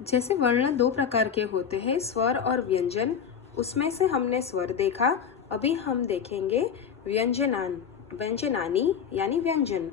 जैसे वर्ण दो प्रकार के होते हैं, स्वर और व्यंजन। उसमें से हमने स्वर देखा, अभी हम देखेंगे व्यंजनानि यानी व्यंजन।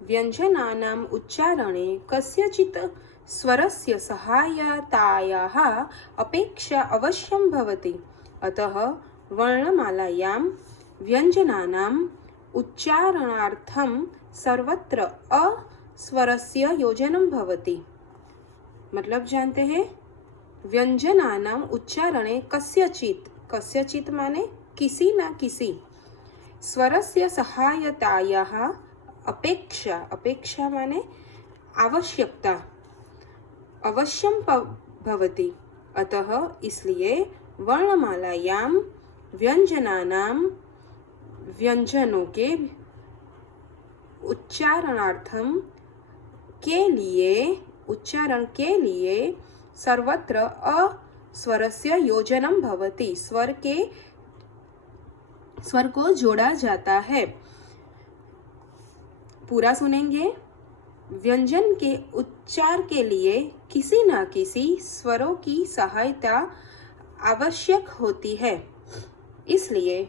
व्यंजनानाम् उच्चारणे कस्यचित् स्वरस्य सहायतायाः अपेक्षा अवश्यं भवति। अतः वर्णमालायां व्यंजनानाम् उच्चारणार्थं सर्वत्र अ स्वरस्य योजनं भवति। मतलब जानते हैं, व्यंजनानाम उच्चारणे कस्यचित्, कस्यचित् माने किसी ना किसी, स्वरस्य सहायतायाः अपेक्षा, अपेक्षा माने आवश्यकता, अवश्यम भवति। अतः इसलिए वर्णमालायां व्यंजनानाम, व्यंजनों के उच्चारणार्थम के लिए, उच्चारण के लिए सर्वत्र अ स्वरस्य योजनम भवति, स्वर को जोड़ा जाता है। पूरा सुनेंगे। व्यंजन के उच्चार के लिए किसी न किसी स्वरों की सहायता आवश्यक होती है। इसलिए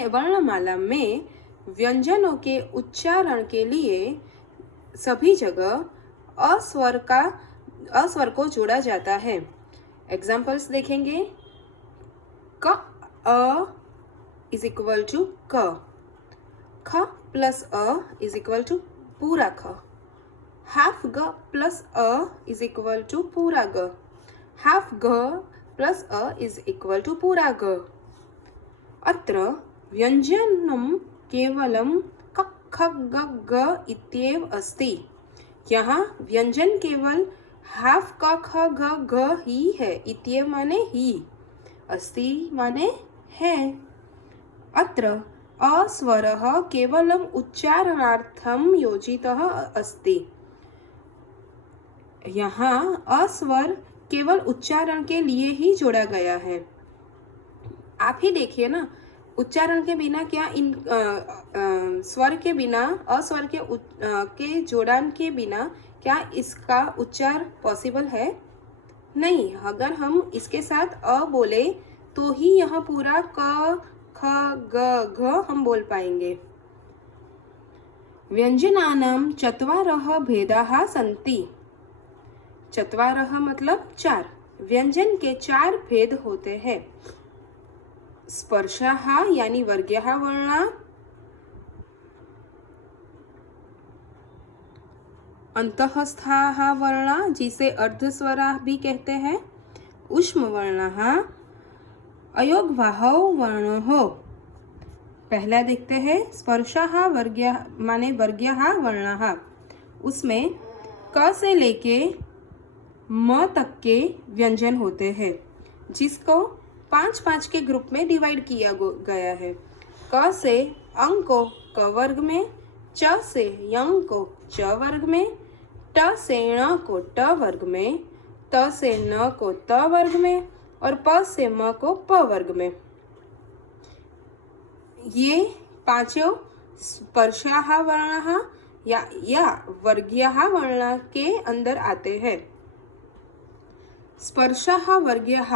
वर्णमाला में व्यंजनों के उच्चारण के लिए सभी जगह अस्वर को जोड़ा जाता है। एग्जाम्पल्स देखेंगे। क अ इज इक्वल टू क, ख प्लस अ इज इक्वल टू पूरा ख, हाफ ग प्लस अ इज इक्वल टू पूरा ग, हाफ ग प्लस अ इज इक्वल टू पूरा ग। अत्र व्यंजनम केवलम क ख ग ग इत्येव अस्ति। यहाँ व्यंजन केवल हाफ क ख ग घ ही है। इत्येव माने ही, अस्ति माने है। अत्र अस्वरः केवलम उच्चारणार्थम योजितः अस्ति। यहाँ अस्वर केवल उच्चारण के लिए ही जोड़ा गया है। आप ही देखिए ना, उच्चारण के बिना क्या स्वर के बिना, अस्वर के जोड़ान के बिना क्या इसका उच्चार पॉसिबल है? नहीं। अगर हम इसके साथ अ बोले तो ही यह पूरा क ख ग घ हम बोल पाएंगे। व्यंजनानां चत्वारः भेदाः सन्ति। चत्वारः मतलब चार। व्यंजन के चार भेद होते हैं। स्पर्शः यानी वर्ग्यः वर्णा, अंतःस्थाः वर्णा जिसे अर्धस्वरा भी कहते हैं, ऊष्म वर्णः, अयोगवाहौ वर्णोः। पहला देखते हैं स्पर्शः वर्ग्यः माने वर्ग्यः वर्णः। उसमें क से लेके म तक के व्यंजन होते हैं, जिसको 5-5 के ग्रुप में डिवाइड किया गया है। क से अंग को क वर्ग में, च से यंग को च वर्ग में, ट से ण को ट वर्ग में, त से न को त वर्ग में और प से म को प वर्ग में। ये पांचों स्पर्शः वर्णः या वर्ग्यः वर्ण के अंदर आते हैं। स्पर्शः वर्ग्यः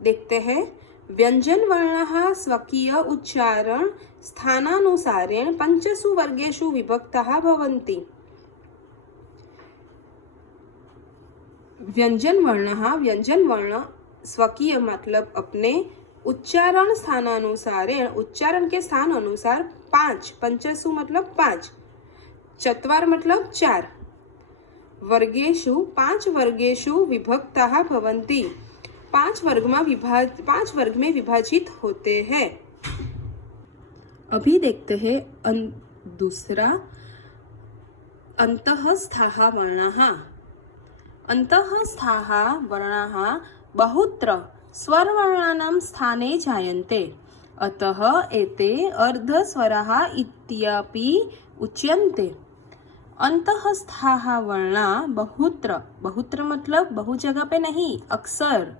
देखते हैं। व्यंजन वर्णः स्वकीय उच्चारण स्थानानुसारेण पंचसु वर्गेषु विभक्तः भवन्ति। व्यंजन वर्ण स्वकीय मतलब अपने उच्चारण स्थानानुसारेण, उच्चारण के स्थान अनुसार पांच, पंचसु मतलब पांच, चत्वार मतलब चार, वर्गेषु पांच वर्गेषु विभक्तः भवन्ति, पांच वर्ग में विभाजित होते हैं। अभी देखते हैं दूसरा अंतःस्थाः वर्णाः। अंतःस्थाः वर्णाः बहुत्र स्वरवर्णानां स्थाने जायन्ते, अतः एते अर्धस्वराः इत्यपि उच्यन्ते। अंतःस्थाः वर्णा बहुत्र, बहुत्र मतलब बहु जगह पे नहीं, अक्सर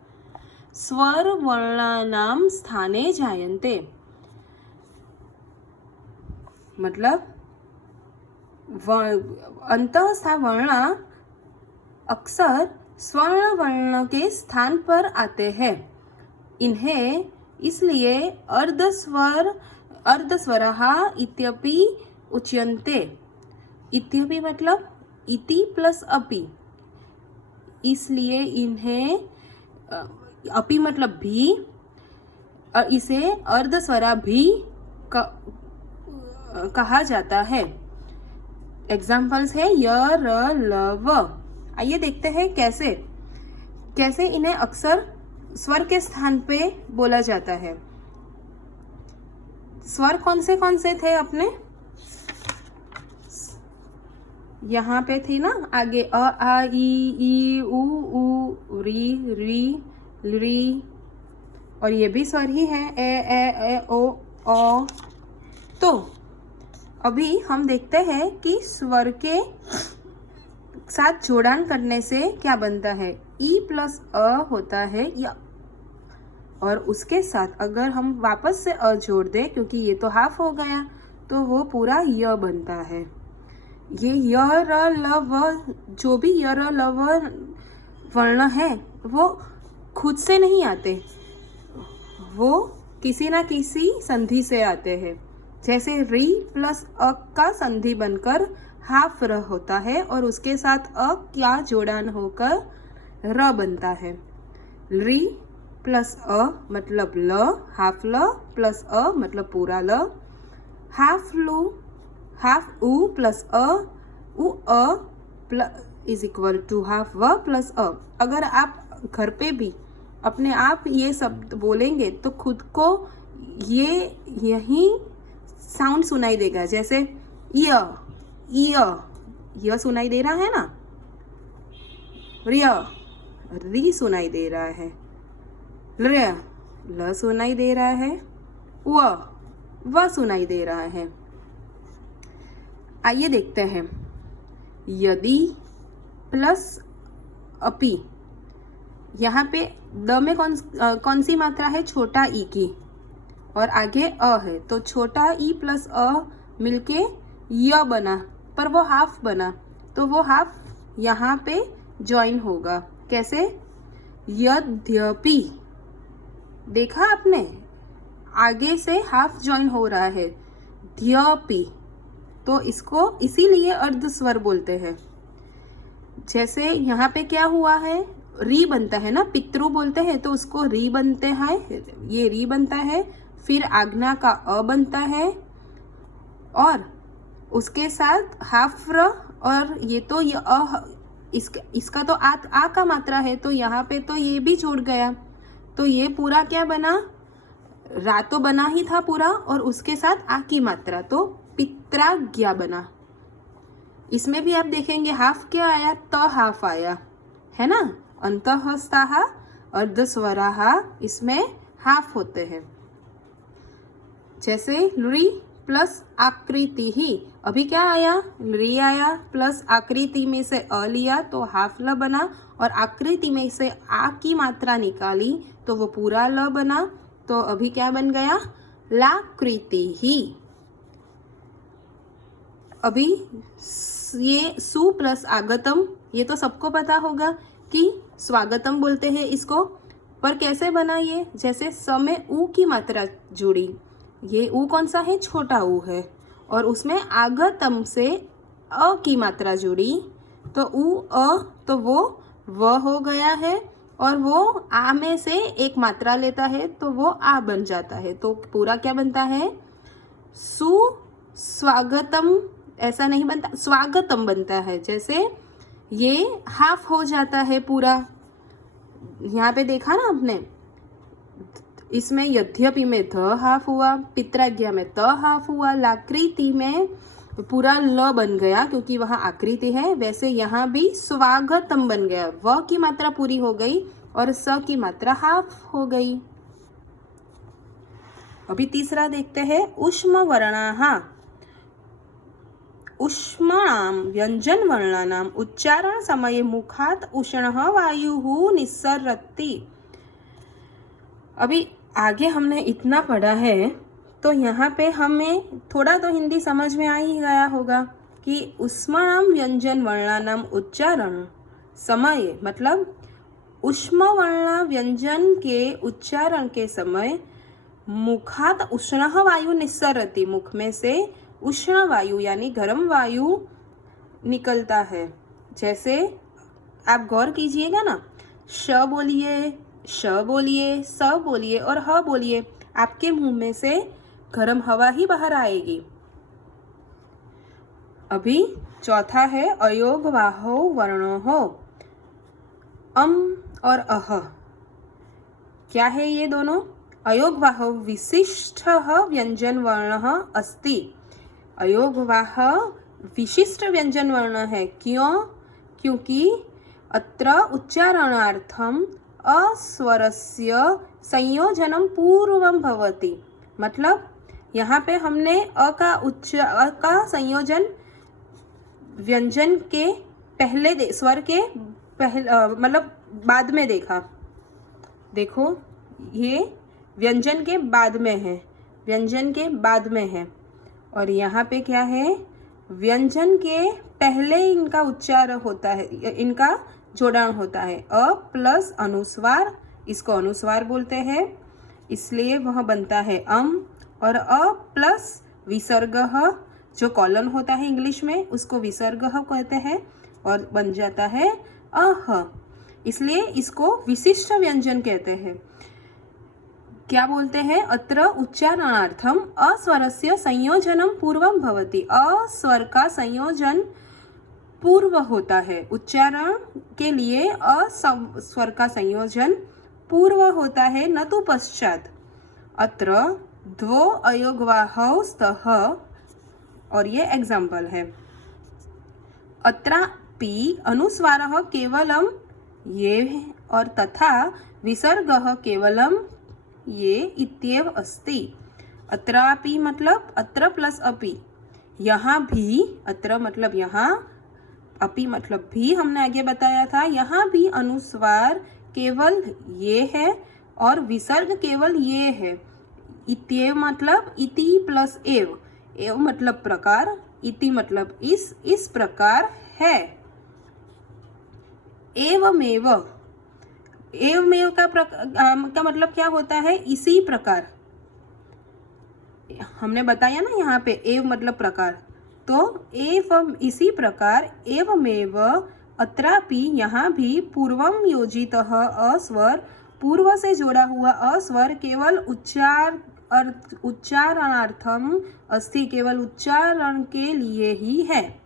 स्वर वर्णानां स्थाने जायन्ते, मतलब अंतःस्थ वर्ण अक्सर स्वर्ण वर्ण के स्थान पर आते हैं। इन्हें इसलिए अर्धस्वरः इत्यपि उच्यन्ते। इत्यपि मतलब इति प्लस अपि, इसलिए इन्हें अपि मतलब भी, इसे अर्धस्वरा भी कहा जाता है। एग्जाम्पल्स है य, र, ल, व। आइए देखते हैं कैसे कैसे इन्हें अक्सर स्वर के स्थान पे बोला जाता है। स्वर कौन से थे अपने? यहाँ पे थी ना आगे अ, आ, ई, उ, री, री, और ये भी स्वर ही है ए, ओ। तो अभी हम देखते हैं कि स्वर के साथ जोड़ान करने से क्या बनता है। ई प्लस अ होता है या, और उसके साथ अगर हम वापस से अ जोड़ दें, क्योंकि ये तो हाफ हो गया, तो वो पूरा य बनता है। ये य, र, ल, व, जो भी य, र, ल, व वर्ण है वो खुद से नहीं आते, वो किसी ना किसी संधि से आते हैं। जैसे री प्लस अ का संधि बनकर हाफ र होता है, और उसके साथ अ क्या जोड़ान होकर र बनता है। री प्लस अ मतलब ल, हाफ ल प्लस अ मतलब पूरा ल, हाफ उ plus a, u a plus is equal to half v plus a. अगर आप घर पे भी अपने आप ये शब्द बोलेंगे तो खुद को यही साउंड सुनाई देगा। जैसे य सुनाई दे रहा है ना, री सुनाई दे रहा है, ल सुनाई दे रहा है, व सुनाई दे रहा है। आइए देखते हैं यदि प्लस अपि। यहाँ पे द में कौन सी मात्रा है? छोटा ई की, और आगे अ है, तो छोटा ई प्लस अ मिलके य बना, पर वो हाफ बना, तो वो हाफ यहाँ पे ज्वाइन होगा। कैसे? यद्यपि, देखा आपने, आगे से हाफ ज्वाइन हो रहा है, ध्यपि, तो इसको इसीलिए अर्धस्वर बोलते हैं। जैसे यहाँ पे क्या हुआ है, री बनता है ना, पितृ बोलते हैं तो उसको री बनते हैं, ये री बनता है, फिर आज्ञा का अ बनता है, और उसके साथ हाफ र, और ये तो ये अ, इसका तो आ का मात्रा है, तो यहाँ पे तो ये भी जुड़ गया, तो ये पूरा क्या बना? रा तो बना ही था पूरा, और उसके साथ आ की मात्रा, तो पित्राज्ञा बना। इसमें भी आप देखेंगे हाफ क्या आया? त हाफ आया है ना। अंतःस्थाः अर्धस्वराः, इसमें हाफ होते हैं। जैसे री प्लस आकृति ही, अभी क्या आया? री आया, प्लस आकृति में से अ लिया तो हाफ ल बना, और आकृति में से आ की मात्रा निकाली तो वो पूरा ल बना, तो अभी क्या बन गया? लाकृति ही। अभी ये सु प्लस आगतम, ये तो सबको पता होगा कि स्वागतम बोलते हैं इसको, पर कैसे बना ये? जैसे स में उ की मात्रा जुड़ी, ये उ कौन सा है? छोटा उ है, और उसमें आगतम से अ की मात्रा जुड़ी, तो उ अ, तो वो व हो गया है, और वो आ में से एक मात्रा लेता है तो वो आ बन जाता है, तो पूरा क्या बनता है? स्वागतम। ऐसा नहीं बनता, स्वागतम बनता है। जैसे ये हाफ हो जाता है पूरा, यहाँ पे देखा ना आपने, इसमें यद्यपि में ध हाफ हुआ, पित्राज्ञा में त हाफ हुआ, लाकृति में पूरा ल बन गया क्योंकि वहाँ आकृति है। वैसे यहाँ भी स्वागतम बन गया, व की मात्रा पूरी हो गई और स की मात्रा हाफ हो गई। अभी तीसरा देखते हैं, उष्म वर्णाः। उष्माणां व्यंजन वर्णानां उच्चारण समये मुखात् उष्णः वायुः निस्सरति। अभी आगे हमने इतना पढ़ा है, तो यहाँ पे हमें थोड़ा तो हिंदी समझ में आ ही गया होगा कि ऊष्माणाम व्यंजन वर्णानाम उच्चारण समये, मतलब ऊष्म वर्ण व्यंजन के उच्चारण के समय मुखात उष्ण वायु निस्सरति, मुख में से उष्ण वायु यानी गर्म वायु निकलता है। जैसे आप गौर कीजिएगा ना, श बोलिए, श बोलिए, स बोलिए और ह बोलिए, आपके मुंह में से गर्म हवा ही बाहर आएगी। अभी चौथा है अयोगवाहो वर्णो हो, और अह। क्या है ये दोनों? अयोगवाह विशिष्ट व्यंजन वर्ण अस्ति। अयोगवाह विशिष्ट व्यंजन वर्ण है। क्यों? क्योंकि अत्र उच्चारणार्थम अस्वरस्य संयोजनम पूर्वम भवति। मतलब यहाँ पे हमने अ का संयोजन व्यंजन के पहले स्वर के मतलब बाद में देखा। देखो ये व्यंजन के बाद में है, व्यंजन के बाद में है, और यहाँ पे क्या है, व्यंजन के पहले इनका उच्चार होता है, इनका जोड़न होता है। अ प्लस अनुस्वार, इसको अनुस्वार बोलते हैं, इसलिए वह बनता है और अ प्लस विसर्ग, जो कॉलन होता है इंग्लिश में उसको विसर्ग कहते हैं, और बन जाता है अह। इसलिए इसको विशिष्ट व्यंजन कहते हैं। क्या बोलते हैं? अत्र उच्चारणार्थम अस्वरस्य संयोजनम पूर्वम भवति। अस्वर का संयोजन पूर्व होता है। उच्चारण के लिए अस्वर का संयोजन पूर्व होता है, न तो पश्चात। अत्र द्वो अयोगवाहौ स्तः, और ये एग्जाम्पल है। अत्रापि अनुस्वारः केवलम ये और तथा विसर्गः केवलम ये इत्येव अस्ति। अत्रापि मतलब अत्र प्लस अपि, यहाँ भी, अत्र मतलब यहाँ, अपि मतलब भी, हमने आगे बताया था। यहाँ भी अनुस्वार केवल ये है और विसर्ग केवल ये है। इत्येव मतलब इति प्लस एव, एव मतलब प्रकार, इति मतलब इस प्रकार है। एवमेव, एवमेव का मतलब क्या होता है? इसी प्रकार। हमने बताया ना यहाँ पे एव मतलब प्रकार, तो एवं इसी प्रकार, एवमेव अत्रापि यहाँ भी पूर्वम योजितः अस्वर, पूर्व से जोड़ा हुआ अस्वर केवल उच्चारणार्थम अस्ति, केवल उच्चारण के लिए ही है।